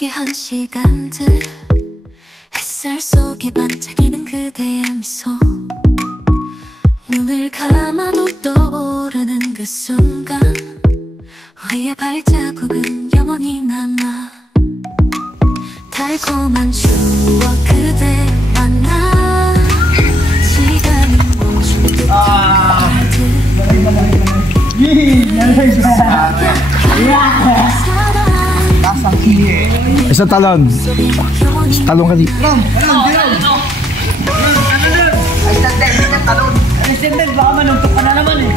함께한 시간들 햇살 속에 반짝이는 그대의 미소 눈을 감아도 떠오르는 그 순간 우리의 발자국은 영원히 남아 달콤한 추억 그대 만나 시간이 멈춘 듯한 Isang talon. Talon ka dito. Talon. Baka manuntok ka na naman eh.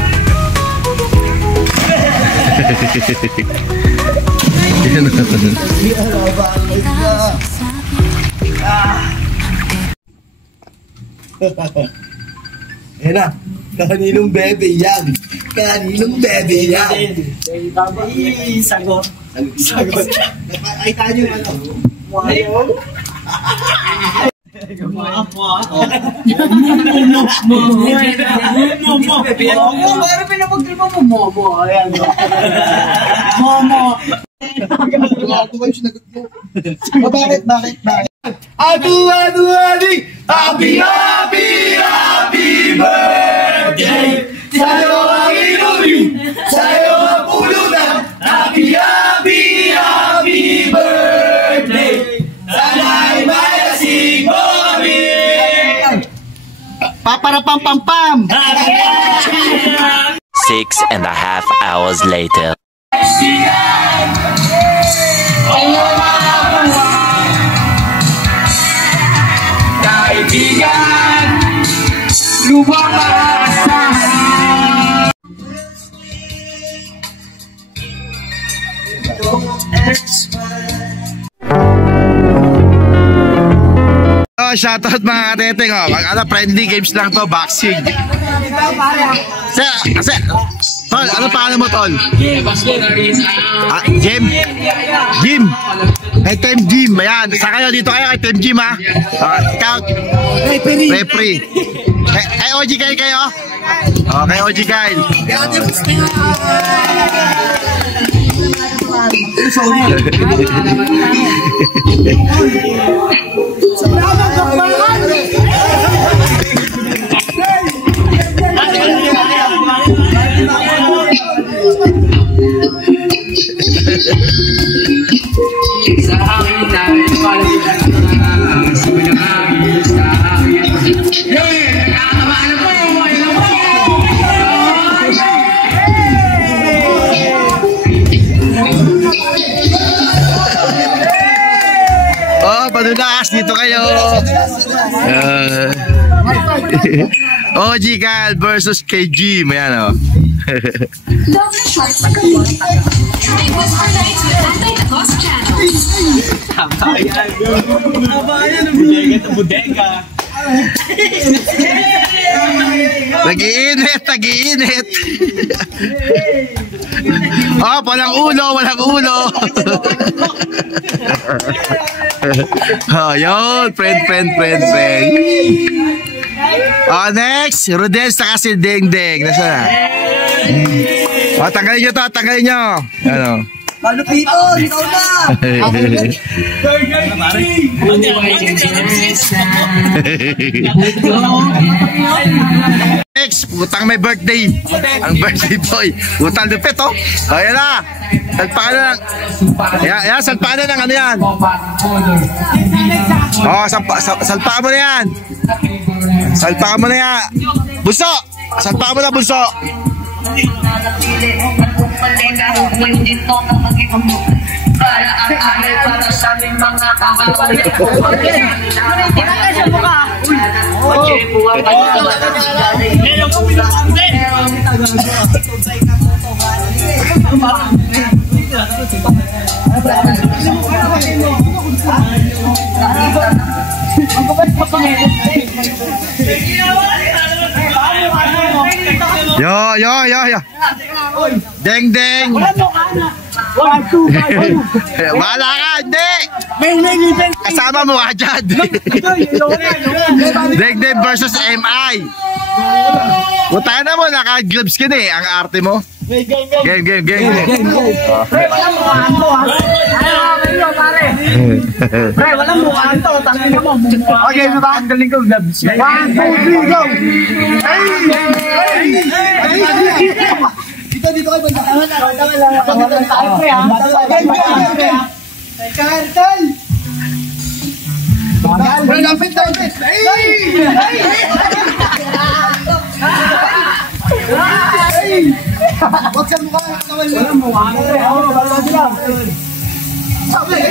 Ayan na. Kaninong bebe yan? Kaninong bebe yan? Sagot. Sagot. Ay, tayo ano? Wow. Bakit? Adu-adu-adi, happy birthday! Sa'yo ang inumin, sa'yo ang pulutan, happy birthday! Sana'y malasing mo kami! Paparapampampam! 6.5 hours later. Kaibigan, lumabas Shoutout mga kateteng, friendly games lang to, boxing. Tol, ano pangalan mo, Tol? Jim? Jim? Kay Team Jim, ayan. Sa kayo, dito kayo kay Team Jim, ha? Ikaw? Referee. Kay OG kayo? Kay OG kayo. Sa akin ay palitan sa pinakagil sa akin. Nakakabahan po! Padulas, dito kayo. OG Cal versus KG. Ayan, Nag-iinit. Walang ulo. Yun, friend. Next, Rodel saka si Deng. Nasaan na? Tanggalin nyo. Ano? Malupito, ikaw na! Next, putang may birthday. Ang birthday boy. Putang lupit, Ayan na. Salpakan na lang. Ayan, salpakan na lang. Ano yan? Salpakan mo na yan. Salpakan mo na yan. Bunso! Salpakan mo na, bunso. Para ang aral para sa aming mga kakawali. Sa mukha. Buwan pa nito. Ngayon ko pinapande. Yo. Deng. Wala ka, hindi. Kasama mo ka dyan. Deng versus MI. Punta na mo, naka-gloves ka na ang arte mo. Game. Pre, walang mukhaan to ha. Ano kayo pare? Pre, walang mukhaan to. Tangin mo. Okay, na ba? Ang galing ko. 1, 2, 3, go! Dito kayo banda. Wag sa mukha, tawal lang. Walang mukhaan to. Wala sila. Okay,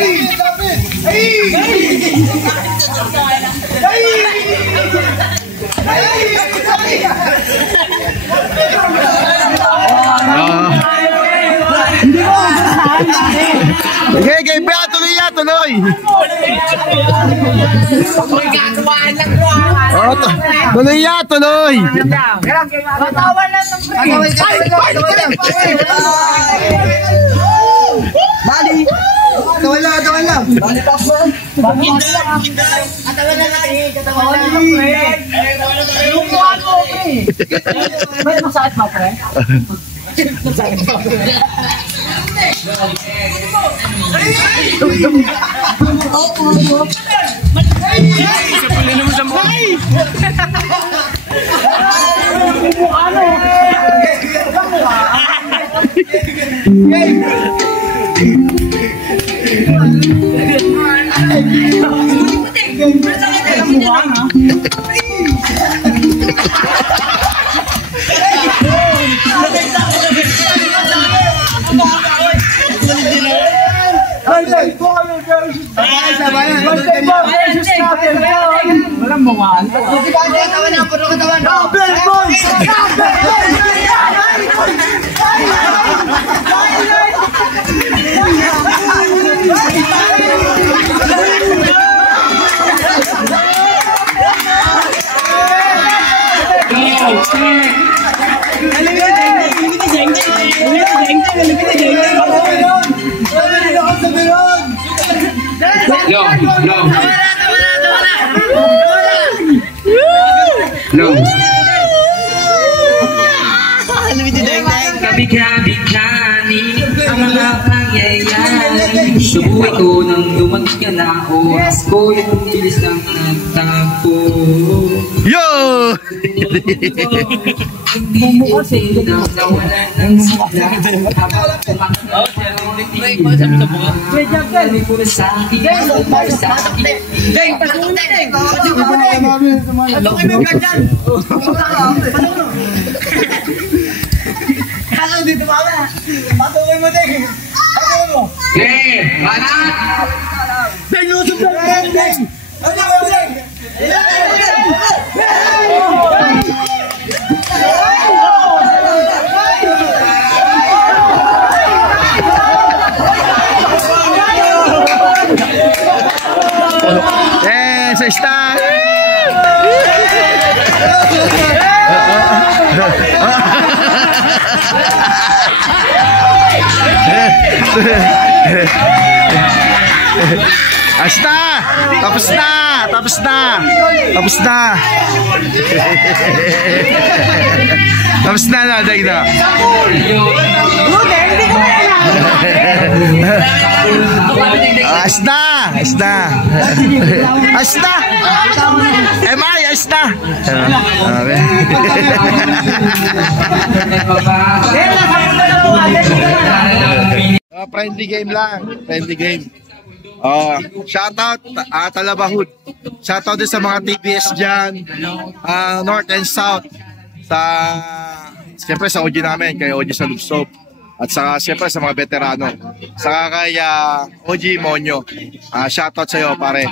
tuloy. Tuloy. Matawan lang ng pre. Bali! Tawal lang! Bali, Pacman! Katawan lang natin. Katawan lang pre. Yung mukhaan mo pre. May masakit ba pre? Walang mukhaan. Kabigla-bigla ang mga pangyayari. Subuhay ko nang dumating ka na oras ko. Yung bilis ng nagtapo. Yo! Nawalan ng sila. Sa akin. Kalang dito mama. Patuloy mo din. Patuloy mo. Manat! Lusot na lang. Yes, está. Asta! Tapos na! Tapos na! Tapos na! Tapos na na, dahil na. Asta! Asta! Asta! Emay, asta! Friendly game lang. Friendly game. Shoutout Talabahud. Shoutout din sa mga TBS dyan, North and South, siyempre sa OG namin, kay OG sa Lubsob, at siyempre sa mga veterano, saka kay OG Monyo. Shoutout sa iyo pare.